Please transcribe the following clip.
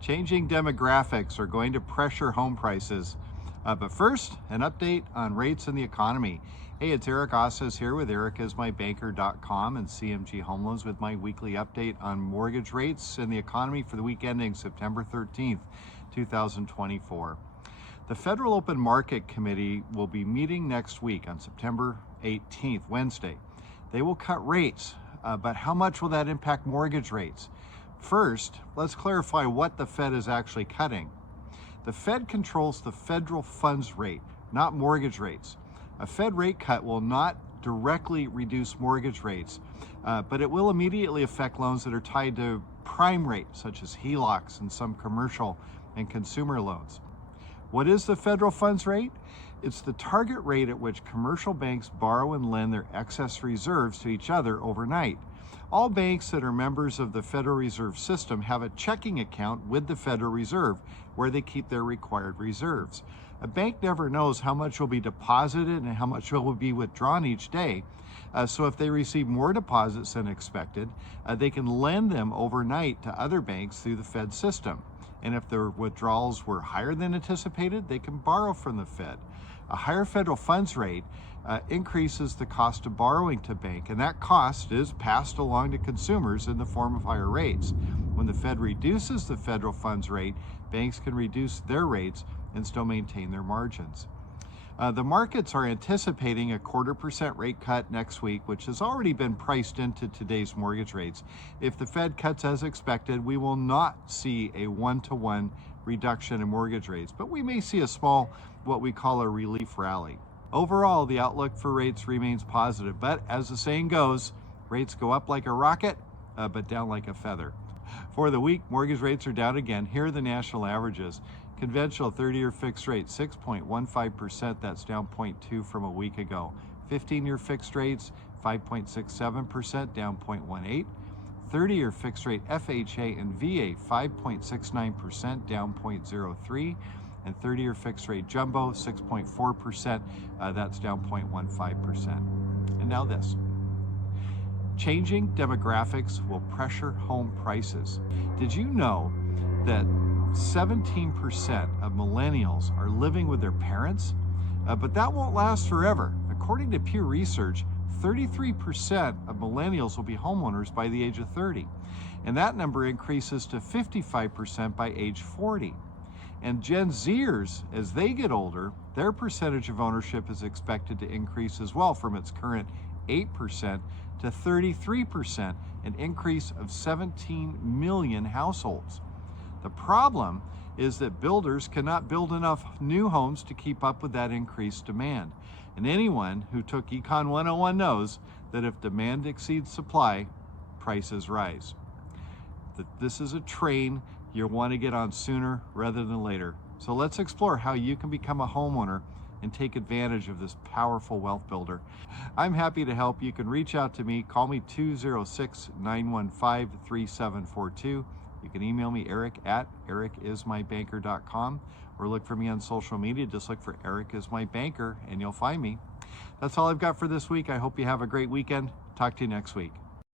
Changing demographics are going to pressure home prices. But first, an update on rates and the economy. Hey, it's Eric Ossis here with ericismybanker.com and CMG Home Loans with my weekly update on mortgage rates and the economy for the week ending September 13th, 2024. The Federal Open Market Committee will be meeting next week on September 18th, Wednesday. They will cut rates, but how much will that impact mortgage rates? First, let's clarify what the Fed is actually cutting. The Fed controls the federal funds rate, not mortgage rates. A Fed rate cut will not directly reduce mortgage rates, but it will immediately affect loans that are tied to prime rates, such as HELOCs and some commercial and consumer loans. What is the federal funds rate? It's the target rate at which commercial banks borrow and lend their excess reserves to each other overnight. All banks that are members of the Federal Reserve System have a checking account with the Federal Reserve where they keep their required reserves. A bank never knows how much will be deposited and how much will be withdrawn each day. So if they receive more deposits than expected, they can lend them overnight to other banks through the Fed system. And if their withdrawals were higher than anticipated, they can borrow from the Fed. A higher federal funds rate increases the cost of borrowing to bank, and that cost is passed along to consumers in the form of higher rates. When the Fed reduces the federal funds rate, banks can reduce their rates and still maintain their margins. The markets are anticipating a 0.25% rate cut next week, which has already been priced into today's mortgage rates. If the Fed cuts as expected, we will not see a one-to-one reduction in mortgage rates, but we may see a small, what we call a relief rally. Overall, the outlook for rates remains positive, but as the saying goes, rates go up like a rocket, but down like a feather. For the week, mortgage rates are down again. Here are the national averages. Conventional 30-year fixed rate, 6.15%, that's down 0.2 from a week ago. 15-year fixed rates, 5.67%, down 0.18. 30-year fixed rate FHA and VA, 5.69%, down 0.03. And 30-year fixed rate jumbo, 6.4%, that's down 0.15%. And now this. Changing demographics will pressure home prices. Did you know that 17% of millennials are living with their parents? But that won't last forever. According to Pew Research, 33% of millennials will be homeowners by the age of 30. And that number increases to 55% by age 40. And Gen Zers, as they get older, their percentage of ownership is expected to increase as well from its current 8% to 33%, an increase of 17 million households. The problem is that builders cannot build enough new homes to keep up with that increased demand. And anyone who took Econ 101 knows that if demand exceeds supply, prices rise. That this is a train you'll want to get on sooner rather than later. So let's explore how you can become a homeowner and take advantage of this powerful wealth builder. I'm happy to help. You can reach out to me. Call me 206-915-3742. You can email me eric@ericismybanker.com or look for me on social media. Just look for Eric is my banker and you'll find me. That's all I've got for this week. I hope you have a great weekend. Talk to you next week.